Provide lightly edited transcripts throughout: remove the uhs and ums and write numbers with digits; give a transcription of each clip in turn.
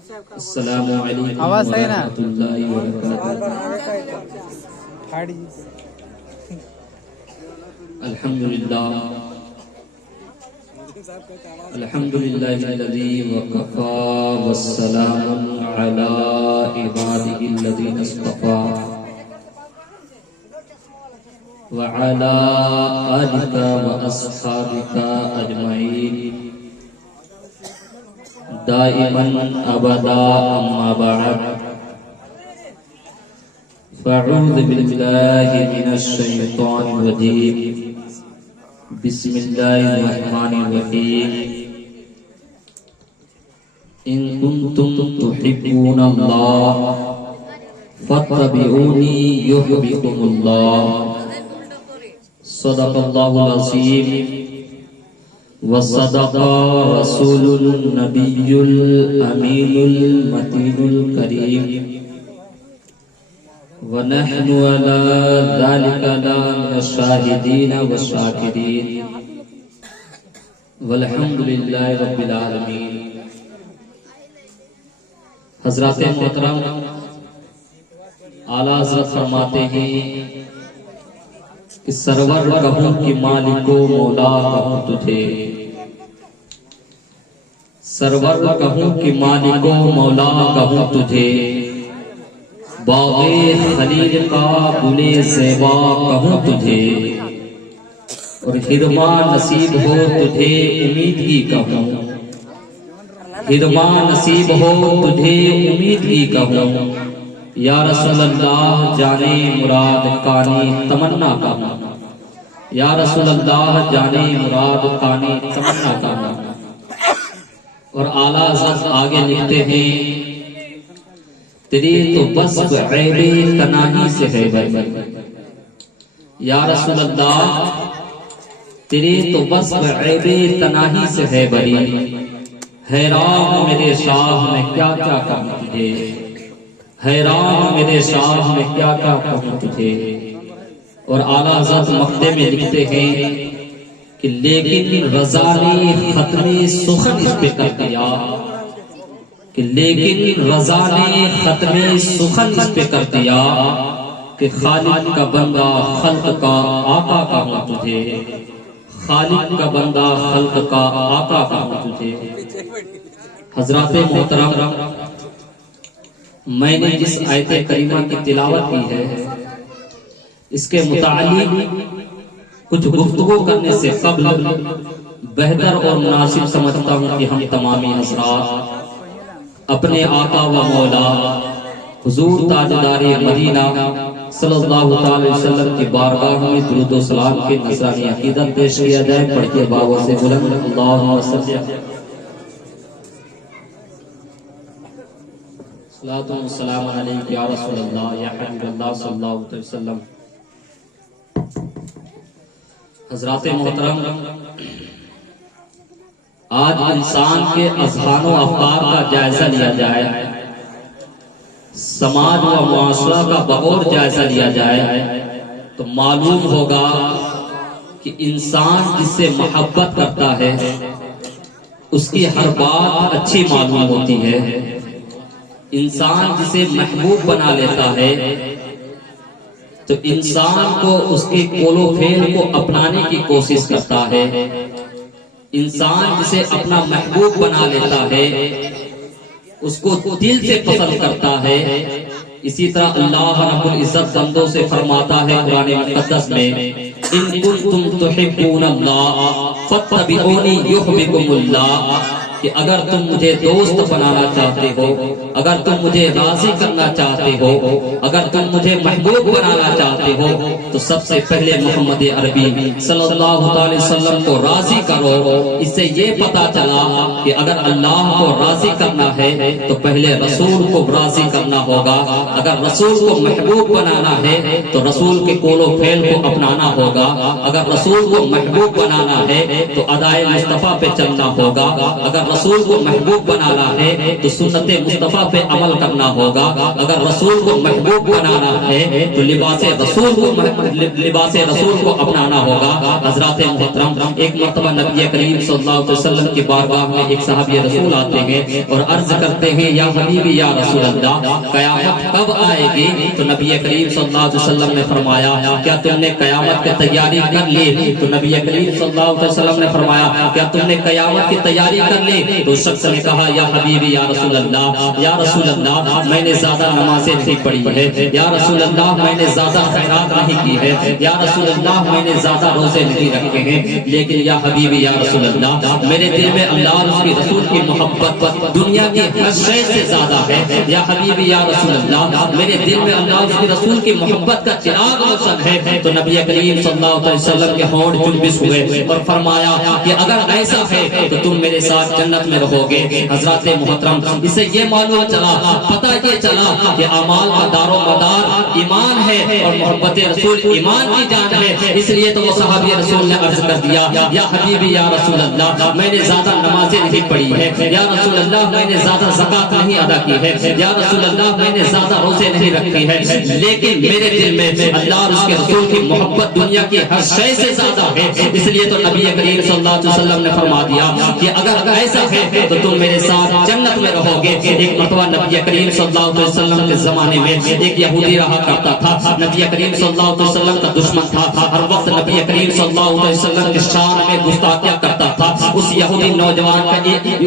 السلام علیکم ورحمۃ اللہ وبرکاتہ۔ الحمد للہ الذی وکفی والسلام علی عبادہ الذین اصطفی وعلی آلک واصحابک اجمعین دائما ابدا اما بعد فاعوذ باللہ من الشیطان الرجیم بسم اللہ الرحمن الرحیم ان کنتم تحبون اللہ فاتبعونی یحببکم اللہ صدق اللہ العظیم وصدق رسول النبی الامین المتین الکریم ونحن على ذلك من الشاهدين والشاكرين والحمد لله رب العالمين۔ حضرات محترم، اعلیٰ حضرت فرماتے ہیں کہ سرور کہوں کہ مالک و مولا کہوں تجھے، سرور کہوں کہ مالک و مولا کہوں تجھے، باغ خلیل کا گلے زیبا کہوں تجھے، اور ہرما نصیب ہو تجھے امیدگی کہوں، ہرما نصیب ہو تجھے امیدگی کہوں، یا رسول اللہ جانے مراد کانی تمنا کہوں، یا رسول اللہ جانے مراد کانی تمنا کہوں۔ اور اعلیٰ حضرت آگے لکھتے ہیں تیری تو بس عیب تنہائی سے ہے بری، یا رسول اللہ تیری تو بس عیب تنہائی سے ہے بری، حیران میرے شاہ میں کیا کیا کہوں تجھے، حیران میرے شاہ میں کیا کیا کہوں تجھے۔ اور اعلیٰ حضرت مقطع میں لکھتے ہیں کہ لیکن رضا نے ختم سخن اس پہ کر دیا، کہ لیکن رضا نے ختم سخن اس پہ کر دیا کہ خالق کا بندہ خلق کا آقا کہوں تجھے، خالق کا بندہ خلق کا آقا کہوں تجھے۔ حضرات محترم، میں نے جس آیت کریمہ کی تلاوت کی ہے اس کے متعلق کچھ گفتگو کرنے سے قبل بہتر اور مناسب سمجھتا ہوں کہ ہم تمامی حضرات اپنے آقا و مولا حضور تاجدار مدینہ صلی اللہ علیہ وسلم کی بارگاہ میں درود و سلام کے نذرانہ عقیدت پیش کیا جائے۔ پڑھ کے باوا سے بلند اللہم صلی صلاۃ و سلام علیک یا رسول اللہ یا حبیب اللہ صلی اللہ علیہ وسلم۔ حضرات محترم، آج انسان کے اذہان و افکار کا جائزہ لیا جائے، سماج و معاشرہ کا بغور جائزہ لیا جائے تو معلوم ہوگا کہ انسان جس سے محبت کرتا ہے اس کی ہر بات اچھی معلوم ہوتی ہے، انسان جسے محبوب بنا لیتا ہے تو انسان کو اس کے قول و فعل کو اپنانے کی کوشش کرتا ہے، انسان جسے اپنا محبوب بنا لیتا ہے اس کو دل سے پسند کرتا ہے۔ اسی طرح اللہ رب العزت بندوں سے فرماتا ہے قرآن مقدس میں ان کنتم تحبون اللہ فاتبعونی یحببکم اللہ، کہ اگر تم مجھے دوست بنانا چاہتے ہو، اگر تم مجھے راضی کرنا چاہتے ہو، اگر تم مجھے محبوب بنانا چاہتے ہو تو سب سے پہلے محمد عربی صلی اللہ علیہ وسلم کو راضی کرو۔ اس سے یہ پتا چلا کہ اگر اللہ کو راضی کرنا ہے تو پہلے رسول کو راضی کرنا ہوگا، اگر رسول کو محبوب بنانا ہے تو رسول کے قول و فعل کو اپنانا ہوگا، اگر رسول کو محبوب بنانا ہے تو ادائے مصطفیٰ پہ چلنا ہوگا، اگر رسول کو محبوب بنانا ہے تو سنت مصطفیٰ پہ عمل کرنا ہوگا، اگر رسول کو محبوب بنانا ہے تو لباس رسول کو اپنانا ہوگا۔ حضرات محترم، ایک مرتبہ نبی کریم صلی اللہ علیہ وسلم کی بارگاہ میں ایک صحابی رسول آتے ہیں اور عرض عرض کرتے ہیں یا حبیبی یا رسول اللہ قیامت کب آئے گی؟ تو نبی کریم صلی اللہ علیہ وسلم نے فرمایا کیا تم نے قیامت کی تیاری کر لی؟ تو نبی کریم صلی اللہ علیہ وسلم نے فرمایا کیا تم نے قیامت کی تیاری کر لی؟ تو شخص نے کہا یا حبیبی یا رسول اللہ، یا رسول اللہ میں نے زیادہ نمازیں نہیں پڑھی ہے، یا رسول اللہ میں نے زیادہ خیرات نہیں کی ہے، یا رسول اللہ میں نے زیادہ روزے نہیں رکھے ہیں، لیکن یا حبیبی یا رسول اللہ میرے دل میں اللہ اور اس کے رسول کی محبت دنیا کی ہر شے سے زیادہ ہے، یا حبیبی یا رسول اللہ میرے دل میں اللہ اور اس کے رسول کی محبت کا چراغ روشن ہے۔ تو نبی کریم صلی اللہ علیہ وسلم کے ہونٹ جنبش ہوئے اور فرمایا کہ اگر ایسا ہے تو تم میرے ساتھ جنت میں رہو گے۔ حضرات محترم اس سے یہ معلوم چلا، پتہ یہ چلا کہ اعمال کا دار و مدار ایمان ہے اور محبت رسول ایمان کی جان ہے، اس لیے تو وہ صحابی رسول نے عرض کر دیا یا حبیبی یا رسول اللہ میں نے زیادہ نمازیں نہیں پڑھی ہے، یا رسول اللہ میں نے زیادہ زکات نہیں ادا کی ہے، یا رسول اللہ میں نے زیادہ روزے نہیں رکھی ہے، لیکن میرے دل میں اللہ اور اس کے رسول کی محبت دنیا کی ہر شے سے زیادہ ہے۔ اس لیے تو نبی کریم صلی اللہ علیہ وسلم نے فرما دیا کہ اگر ایسا ہے تو تم میرے ساتھ جنت میں رہو گے۔ ایک مرتبہ نبی کریم صلی اللہ علیہ وسلم کے زمانے میں ایک یہودی رہا کرتا تھا، نبی کریم صلی اللہ علیہ وسلم کا دشمن تھا، ہر وقت نبی کریم صلی اللہ علیہ وسلم کے شان میں گستاخیاں کرتا تھا۔ اس یہودی نوجوان کا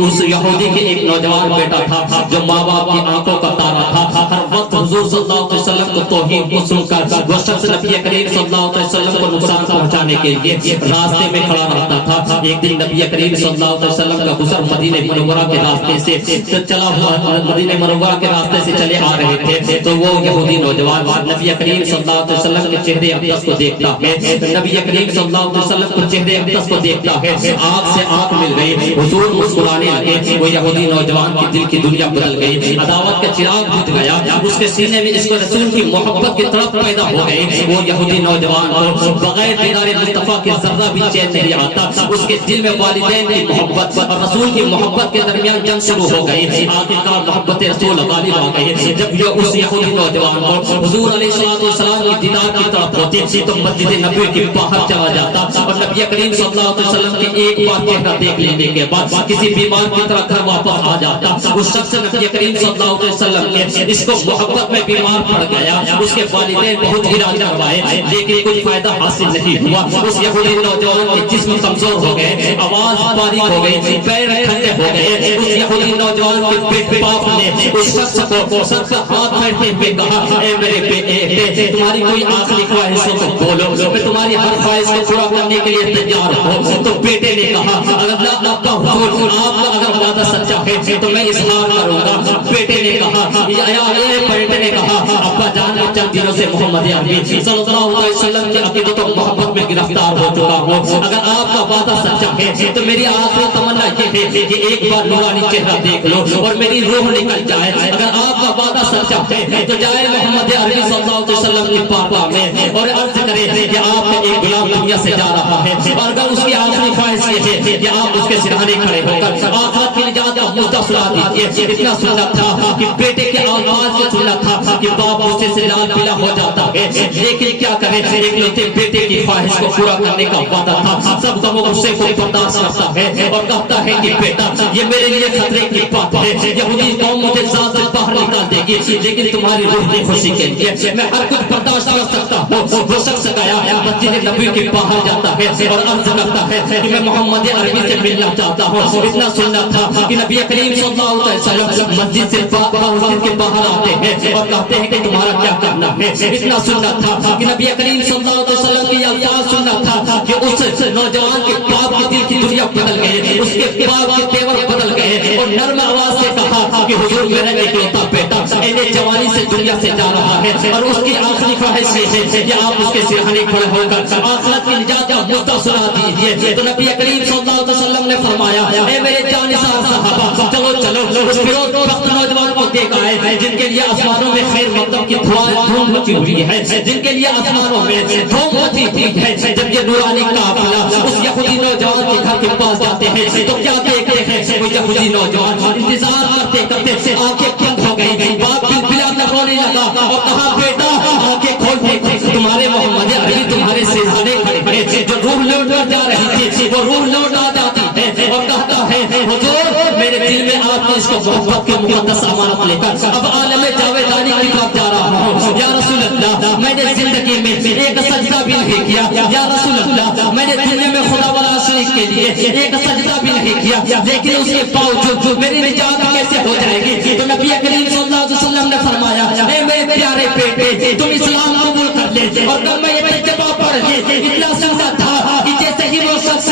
اس یہودی کے ایک نوجوان بیٹا تھا جو ماں باپ کی آنکھوں کا تارا تھا، ہر وقت حضور صلی اللہ علیہ وسلم کو توہین کو سن کر وہ شخص نبی کریم صلی اللہ علیہ وسلم کو نقصان پہنچانے کے لیے راستے میں کھڑا رہتا تھا۔ ایک دن نبی کریم صلی اللہ علیہ وسلم کا گزر مدینہ منورہ کے راستے سے چلا ہوا، مدینہ منورہ کے راستے سے چلے آ رہے تھے تو وہ یہودی نوجوان نبی کریم صلی اللہ علیہ وسلم کے چہرے اقدس کو دیکھتا ہے، نبی کریم صلی اللہ علیہ وسلم کو چہرے اقدس کو دیکھتا ہے، آنکھ سے آنکھ مل گئی، حضور مسکرانے لگے، وہ یہودی نوجوان کی دل کی دنیا بدل گئی، عداوت کا چراغ بجھ گیا، اس کے سینے میں اس کو رسول کی محبت کی طرف پیدا ہو گئی۔ وہ یہودی نوجوان کو بغیر دیدار مصطفیٰ کے ذرہ بھی چین نہیں آتا، اس کے دل میں والدین کی محبت اور رسول کی محبت کے درمیان جنگ شروع ہو گئی، آخرکار محبت رسول غالب آ گئی۔ جب یہ اس یہودی نوجوان کو حضور علیہ السلام کی دیدار کی طرف ہوتی تو مسجد نبوی کے باہر چلا جاتا اور نبی کریم صلی اللہ علیہ وسلم کے ایک بار چہرہ دیکھ لینے کے بعد کسی بیمار کی طرح گھر واپس آ جاتا۔ اس شخص نبی کریم صلی اللہ علیہ وسلم کے اس کو محبت میں بیمار پڑ گیا، اس کے والدین بہت علاج کروائے لیکن کچھ فائدہ حاصل نہیں ہوا۔ اس یہودی نوجوان کے جسم کمزور ہو گئے، آواز باریک ہو گئی، پیر ٹھنڈے ہو گئے۔ اس یہودی نوجوان کے پیٹ باپ نے اس شخص کو سر پر ہاتھ پھیرتے ہوئے کہا اے میرے بیٹے تمہاری کوئی آخری خواہش ہو تو بولو، میں تمہاری ہر خواہش کو پورا کرنے کے لیے تیار ہوں۔ تو بیٹے نے کہا اگر ابا حضور آپ کا اگر وعدہ سچا ہے تو میں اظہار کروں گا۔ بیٹے نے کہا بیٹے نے کہا ابا جان چند دنوں سے محمد عربی صلی اللہ علیہ وسلم کی عقیدت و محبت میں گرفتار ہو چکا ہوں، اگر آپ کا وعدہ سچا ہے تو میری آخری تمنا یہ ہے کہ ایک بار نورانی چہرہ دیکھ لو اور میری روح نکل جائے۔ اگر آپ کا وعدہ سچا ہے تو جائے محمد عربی صلی اللہ علیہ وسلم کی پارپا میں اور عرض کرے کہ آپ کا ایک غلام دنیا سے جا رہا ہے اور اگر اس کی آخری خواہش یہ ہے کہ آپ اس کے سرہانے کھڑے ہو کر آخرت کی نجات کا مدعا سنا دیجیے۔ اتنا سننا تھا کہ بیٹے کے آواز سے سننا تھا کہ باپ غصے سے لال پیلا ہو جاتا ہے، لیکن کیا کرے ایک لوتے بیٹے کی خواہش کو پورا کرنے کا وعدہ تھا، سب کا وہ غصے کو برداشت کرتا ہے اور کہتا ہے کہ بیٹا یہ میرے لیے خطرے کی بات ہے، یہودی قوم مجھے ذات سے باہر نکال دے گی لیکن تمہاری روح کی خوشی کے لیے میں ہر کچھ برداشت کر سکتا ہوں۔ وہ شخص گیا مسجد نبوی کے باہر جاتا ہے اور عرض کرتا ہے کہ میں محمد عربی سے ملنا چاہتا ہوں۔ اتنا سننا تھا کہ نبی کریم صلی اللہ علیہ وسلم مسجد سے مسجد کے باہر آتے ہیں اور کہتے ہیں کہ تمہارا کیا کرنا ہے۔ اتنا سننا تھا کہ نبی کریم صلی اللہ علیہ وسلم کی الفاظ سننا تھا کہ اس نوجوان کے باپ کے دل کی دنیا بدل گئے، اس کے باپ کے تیور بدل گئے اور نرم آواز سے کہا کہ حضور میرا اکلوتا بیٹا انہیں جوانی سے دنیا سے جا رہا ہے اور اس کی آخری خواہش یہ ہے کہ آپ اس کے سرہانے کھڑے ہو کر آخرت کی نجات کا مدعا سنا دیجیے۔ تو نبی کریم صلی اللہ علیہ وسلم نے فرمایا اے میرے جانثار صحابہ چلو چلو اس فیروز بخت نوجوان کو دیکھ آئے جن کے لیے آسمانوں میں خیر مقدم کی دھوم مچی ہوئی ہے، جن کے لیے آسمانوں میں دھوم مچی ہوئی ہے۔ جب یہ نورانی قافلہ اس یہودی نوجوان کے گھر کے پاس جاتے ہیں تو کیا دیکھتے ہیں وہ یہودی نوجوان انتظار کرتے کرتے آنکھیں بند ہو گئی، باپ بلا کر رونے لگا اور کہا بیٹا آنکھیں کھول دے، تمہارے محمد عربی تمہارے سرہانے کھڑے ہیں، جو روح لوٹ کر جا رہی تھی وہ روح لوٹ آ جاتی ہے اور کہتا ہے حضور میرے دل میں آپ نے اس کو محبت کی مقدس امانت لے کر اب عالم جاویدانی کی طرف جا رہا ہوں. یا رسول اللہ میں نے زندگی میں ایک سجدہ بھی نہیں کیا. یا رسول اللہ میں نے دنیا میں خدا والا شریک کے لیے ایک سجدہ بھی نہیں کیا, لیکن اس کے باوجود میری نجات کیسے ہو جائے گی؟ تو نبی کریم صلی اللہ علیہ وسلم نے فرمایا اے میرے پیارے بیٹے تم اسلام قبول کر لے. اور جب میں یہ تجربہ پڑھ کے اتنا سنتا تھا کہ جیسے ہی وہ شخص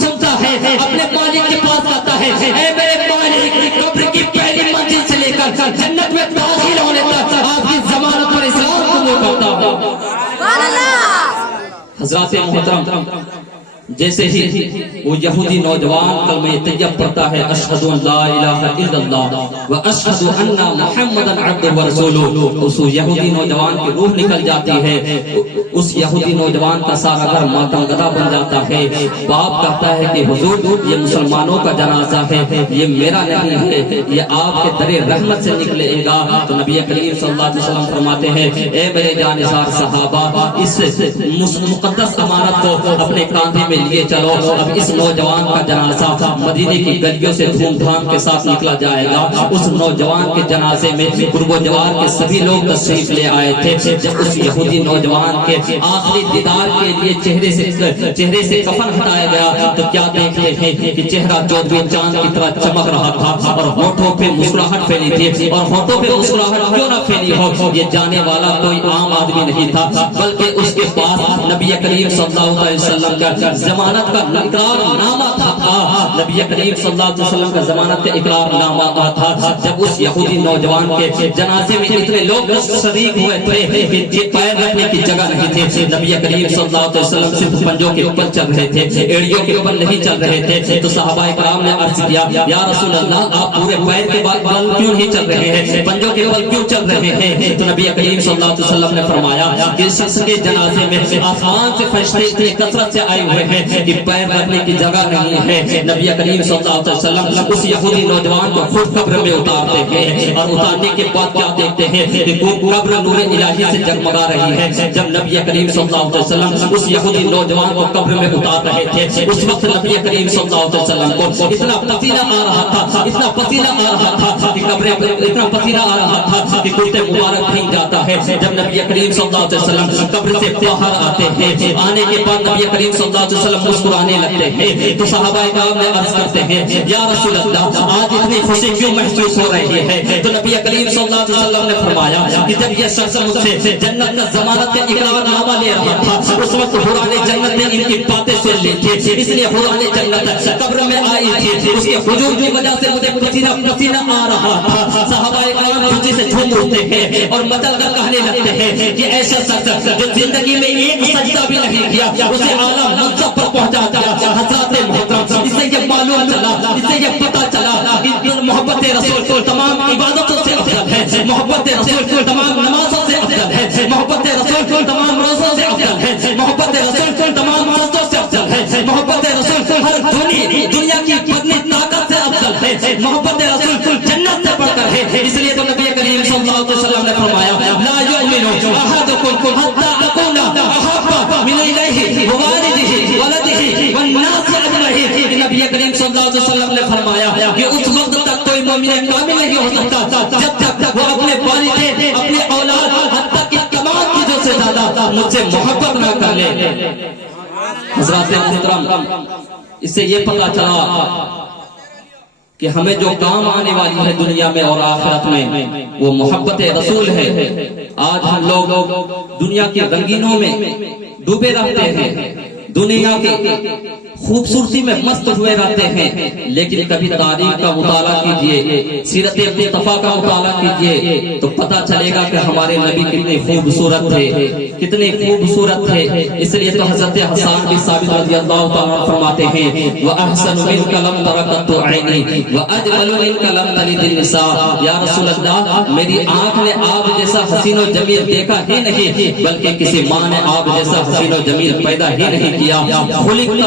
سنتا ہے اپنے مالک کے پاس آتا ہے اے میرے مالک قبر کی پہلی منزل سے لے کر جنت میں داخل ہونے تک آپ کی ضمانت پر اسلام قبول کرتا ہوں. حضرات محترم جیسے ہی وہ یہودی نوجوان کلمہ طیب پڑھتا ہے اشہد ان لا الہ الا اللہ و اشہد ان محمد عبدہ و رسولہ, اس یہودی نوجوان کی روح نکل جاتی ہے. اس یہودی نوجوان کا سارا گھر ماتم زدہ بن جاتا ہے. باپ کہتا ہے کہ حضور یہ مسلمانوں کا جنازہ ہے, یہ میرا نہیں ہے, یہ آپ کے در رحمت سے نکلے گا. تو نبی کریم صلی اللہ علیہ وسلم فرماتے ہیں اے میرے جانثار صحابہ اس مقدس امانت کو اپنے کاندھے میں لیے چلو. اب اس نوجوان کا جنازہ مدینے کی گلیوں سے دھوم دھام کے ساتھ نکلا جائے گا. اس نوجوان کے جنازے میں قرب و جوار کے سبھی لوگ تشریف لے آئے تھے. جب اس یہودی نوجوان کے آخری دیدار کے لیے چہرے سے کفن ہٹایا گیا تو کیا دیکھتے ہیں کہ چہرہ چودھویں چاند کی طرح چمک رہا تھا اور ہونٹوں پہ مسکراہٹ پھیلی تھی. اور ہونٹوں پہ مسکراہٹ کیوں نہ پھیلی ہو, یہ جانے والا کوئی عام آدمی نہیں تھا بلکہ اس کے پاس نبی کریم صلی اللہ علیہ وسلم کا ضمانت کا اقرار نامہ تھا. نبی کریم صلی اللہ علیہ وسلم کا ضمانت کا اقرار نامہ تھا. جب اس یہودی نوجوان کے جنازے میں اتنے لوگ شریک ہوئے تھے کہ پیر رکھنے کی جگہ نہیں تھی. نبی کریم صلی اللہ علیہ وسلم صرف پنجوں کے اوپر چل رہے تھے, ایڑیوں کے اوپر نہیں چل رہے تھے. تو صحابہ کرام نے عرض کیا یا رسول اللہ آپ پورے پیر کے بل کیوں نہیں چل رہے ہیں, پنجوں کے بل کیوں چل رہے ہیں؟ تو نبی کریم صلی اللہ علیہ وسلم نے فرمایا کہ اس شخص کے جنازے میں آسمان سے فرشتے اتنی کثرت سے آئے ہوئے ہیں کہ پیر رکھنے کی جگہ نہیں ہے. نبی کریم صلی اللہ علیہ وسلم اس یہودی نوجوان کو خود قبر میں اتارتے ہیں اور اتارنے کے بعد کیا دیکھتے ہیں کہ قبر نور الہی سے جگمگا رہی ہے. جب نبی کریم صلی اللہ علیہ وسلم اس یہودی نوجوان کو قبر میں اتار رہے تھے اس وقت نبی کریم صلی اللہ علیہ وسلم کو اتنا پسینہ آ رہا تھا, اتنا پسینہ آ رہا تھا کہ قبر اتنا پسینہ آ رہا تھا کہ کرتے مبارک بھیگ جاتا ہے. جب نبی کریم صلی اللہ علیہ وسلم قبر سے باہر آتے ہیں, آنے کے بعد نبی کریم صلی اللہ علیہ وسلم مسکرانے لگتے ہیں. تو صحابہ کرام نے عرض کرتے ہیں یا رسول اللہ آج اتنی خوشی کیوں محسوس ہو رہی ہے؟ تو نبی کریم صلی اللہ علیہ وسلم نے فرمایا کہ جب یہ شخص مجھ سے جنت کا ضمانت کا اقرار نامہ لے رہا تھا اس وقت حوران جنت نے ان کی باتیں سن لی تھی, اس لیے حوران جنت قبر میں آئی تھی. اس کے حضور کی وجہ سے مجھے پسینہ پسینہ آ رہا تھا. صحابہ کرام خوشی سے جھوم اٹھتے ہیں اور مدد کر کہنے لگتے ہیں کہ ایسا شخص جو زندگی میں ایک سجدہ بھی نہیں کیا اسے اعلیٰ منصب پر پہنچا دیا. حضرات محترم اس سے یہ معلوم چلا, اس سے یہ پتہ چلا کہ محبت رسول کو تمام عبادتوں سے افضل ہے, محبت رسول کو تمام نمازوں سے افضل ہے, محبت رسول کو تمام روزوں سے افضل ہے, محبت رسول کو تمام روزوں سے افضل ہے, محبت رسول کو ہر دنیا کی بدنی طاقت سے افضل ہے, محبت رسول کو جنت سے بڑھ کر ہے. اس لیے تو نبی کریم صلی اللہ علیہ وسلم نے فرمایا لا یؤمن احدکم حتی اکون احب من الیہ ووالدہ ولدہ والناس اجمعین. نبی کریم صلی اللہ علیہ وسلم نے فرمایا کہ اس وقت تک کوئی مومن کامل نہیں ہو سکتا جب تک وہ اپنے والد اپنے اولاد حتیٰ کہ تمام چیزوں سے زیادہ مجھ سے محبت نہ کر لے. حضرات محترم اس سے یہ پتہ چلا کہ ہمیں جو کام آنے والی ہے دنیا میں اور آخرت میں وہ محبت رسول ہے. آج ہم لوگ دنیا کے رنگینوں میں ڈوبے رہتے ہیں, دنیا کے خوبصورتی میں مست ہوئے رہتے ہیں, لیکن کبھی تاریخ کا مطالعہ کیجئے, سیرت مصطفیٰ کا مطالعہ کیجئے تو پتہ چلے گا کہ ہمارے نبی کتنے خوبصورت تھے, کتنے خوبصورت تھے. اس لیے تو حضرت حسان بن ثابت رضی اللہ تعالیٰ فرماتے ہیں وَأَحْسَنُ مِنْكَ لَمْ تَرَ قَطُّ عَيْنِي وَأَجْمَلُ مِنْكَ لَمْ تَلِدِ النِّسَاءُ. یا رسول اللہ میری آنکھ نے آپ جیسا حسین و جمیل دیکھا ہی نہیں, بلکہ کسی ماں نے آپ جیسا حسین و جمیل پیدا ہی نہیں کیا. خلقت